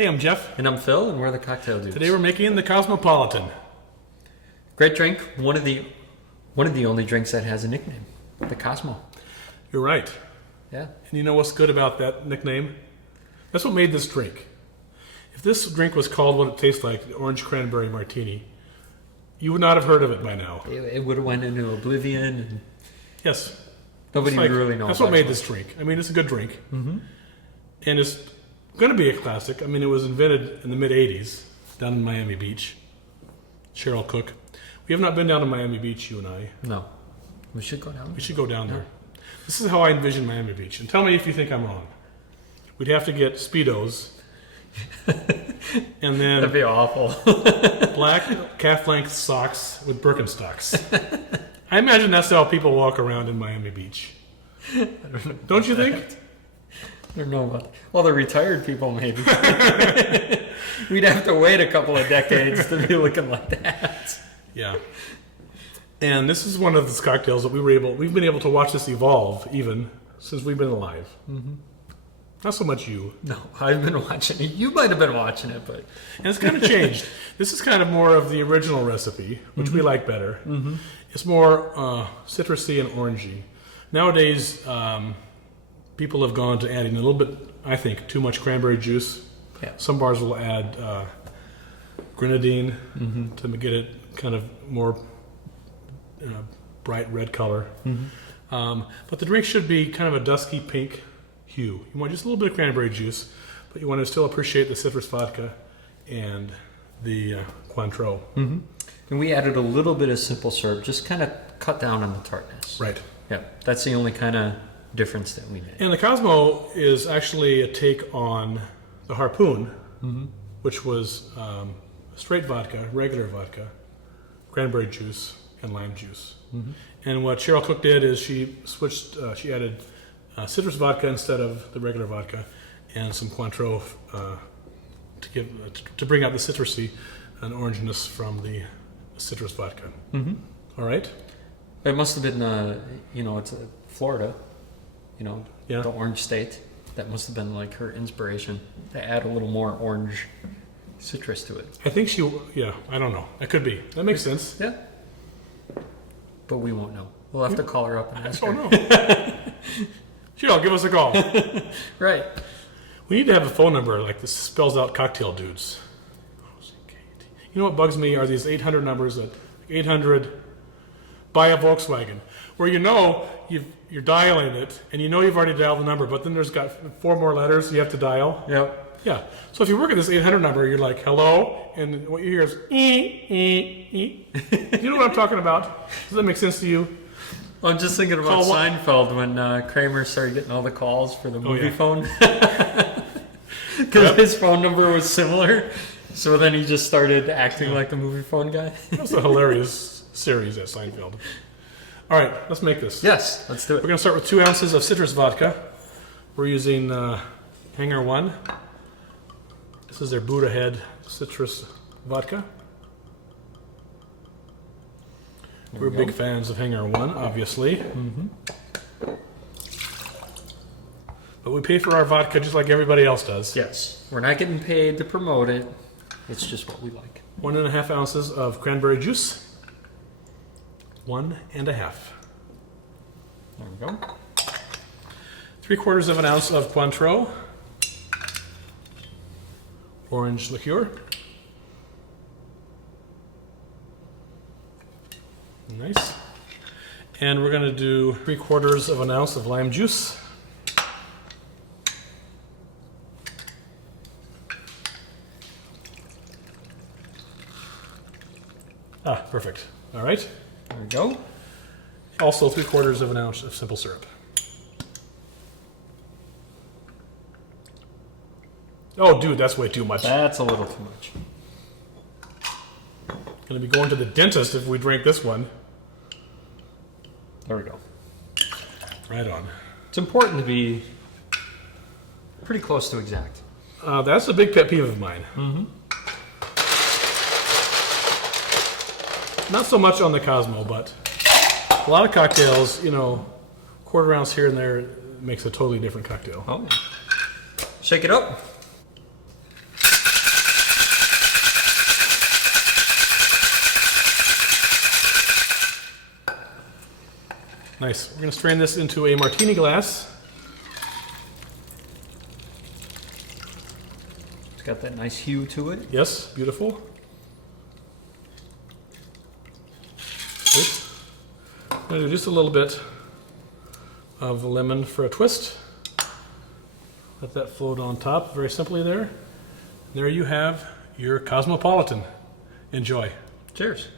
Hey, I'm Jeff. And I'm Phil, and we're the Cocktail Dudes. Today we're making the Cosmopolitan. Great drink. One of the only drinks that has a nickname, the Cosmo. You're right. Yeah. And you know what's good about that nickname? That's what made this drink. If this drink was called what it tastes like, the Orange Cranberry Martini, you would not have heard of it by now. It would have went into oblivion. And yes. nobody would really know. That's what made this drink. I mean, it's a good drink. Mm-hmm. And it's going to be a classic. I mean, it was invented in the mid-'80s down in Miami Beach. Cheryl Cook. We have not been down to Miami Beach, you and I. No. We should go down. We should go down there. This is how I envision Miami Beach. And tell me if you think I'm wrong. We'd have to get Speedos. And then that'd be awful. black calf-length socks with Birkenstocks. I imagine that's how people walk around in Miami Beach. Don't you think? I don't know about that. Well, the retired people, maybe. We'd have to wait a couple of decades to be looking like that. Yeah. And this is one of those cocktails that we've been able to watch this evolve even since we've been alive. Mm-hmm. Not so much you. No, I've been watching it. You might have been watching it, but... And it's kind of changed. This is kind of more of the original recipe, which we like better. Mm-hmm. It's more citrusy and orangey. Nowadays, people have gone to adding a little bit, I think, too much cranberry juice. Yeah. Some bars will add grenadine to get it kind of more bright red color. Mm-hmm. But the drink should be kind of a dusky pink hue. You want just a little bit of cranberry juice, but you want to still appreciate the citrus vodka and the Cointreau. Mm-hmm. And we added a little bit of simple syrup, just kind of cut down on the tartness. Right. Yeah, that's the only kind of difference that we made. And the Cosmo is actually a take on the Harpoon, which was straight vodka, regular vodka, cranberry juice, and lime juice. Mm-hmm. And what Cheryl Cook did is she switched, she added citrus vodka instead of the regular vodka, and some Cointreau to bring out the citrusy and orangeness from the citrus vodka. Mm-hmm. All right. It must have been, it's Florida, Yeah. the orange state. That must have been like her inspiration to add a little more orange citrus to it. I think I don't know. That could be. That makes sense. Yeah. But we won't know. We'll have to call her up and ask her. I don't know. Cheryl, give us a call. Right. We need to have a phone number like this spells out cocktail dudes. You know what bugs me are these 800 numbers at 800 buy a Volkswagen, where you're dialing it and you've already dialed the number, but then there's got 4 more letters you have to dial. Yep. Yeah. So if you work at this 800 number, you're like, hello, and what you hear is, You know what I'm talking about? Does that make sense to you? Well, I'm just thinking about Seinfeld when Kramer started getting all the calls for the movie phone. Because his phone number was similar. So then he just started acting like the movie phone guy. That's a hilarious series at Seinfeld. All right, let's make this. Yes, let's do it. We're going to start with 2 ounces of citrus vodka. We're using Hangar 1. This is their Buddha Head citrus vodka. We're big fans of Hangar 1, obviously. Mm-hmm. But we pay for our vodka just like everybody else does. Yes. We're not getting paid to promote it. It's just what we like. 1.5 ounces of cranberry juice. 1.5. There we go. 3/4 ounce of Cointreau. Orange liqueur. Nice. And we're going to do 3/4 ounce of lime juice. Perfect. All right. There we go. Also 3/4 ounce of simple syrup. Oh, dude, that's way too much. That's a little too much. Going to be going to the dentist if we drink this one. There we go. Right on. It's important to be pretty close to exact. That's a big pet peeve of mine. Mm-hmm. Not so much on the Cosmo, but a lot of cocktails, 1/4 ounce here and there makes a totally different cocktail. Oh. Shake it up. Nice. We're going to strain this into a martini glass. It's got that nice hue to it. Yes, beautiful. Good. I'm going to do just a little bit of lemon for a twist. Let that float on top very simply there. There you have your Cosmopolitan. Enjoy. Cheers.